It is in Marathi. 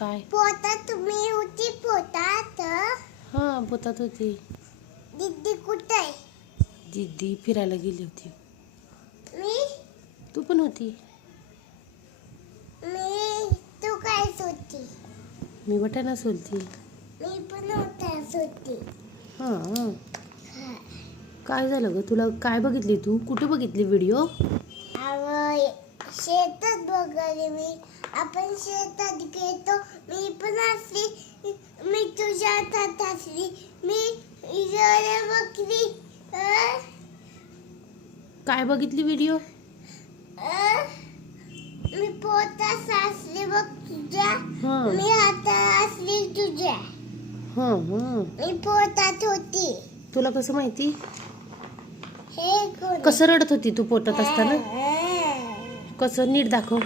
काय? पोतात मी होती पोतात. हां, पोतात होती. दीदी कुठे आहे? दीदी फिरायला गेली होती. मी तू पण होती. तू काय होती? मी वाटाणा सोलती. मी पण होती. हां. काय झालं ग तुला? काय बघितली तू? कुठे बघितली व्हिडिओ? शेतात बघायला मी. आपण शेतात गेलो. मी पण असली. मी तुझ्या हातात असली. मी इकडे बघली. काय बघितली व्हिडिओ? मी पोटात असली बघ तुझ्या. हां. मी हातात असली तुझ्या. हां. मी पोटात होती. तुला कसं माहिती? हे कोण? कसं रडत होती तू पोटात असताना? कसं नीट दाखव.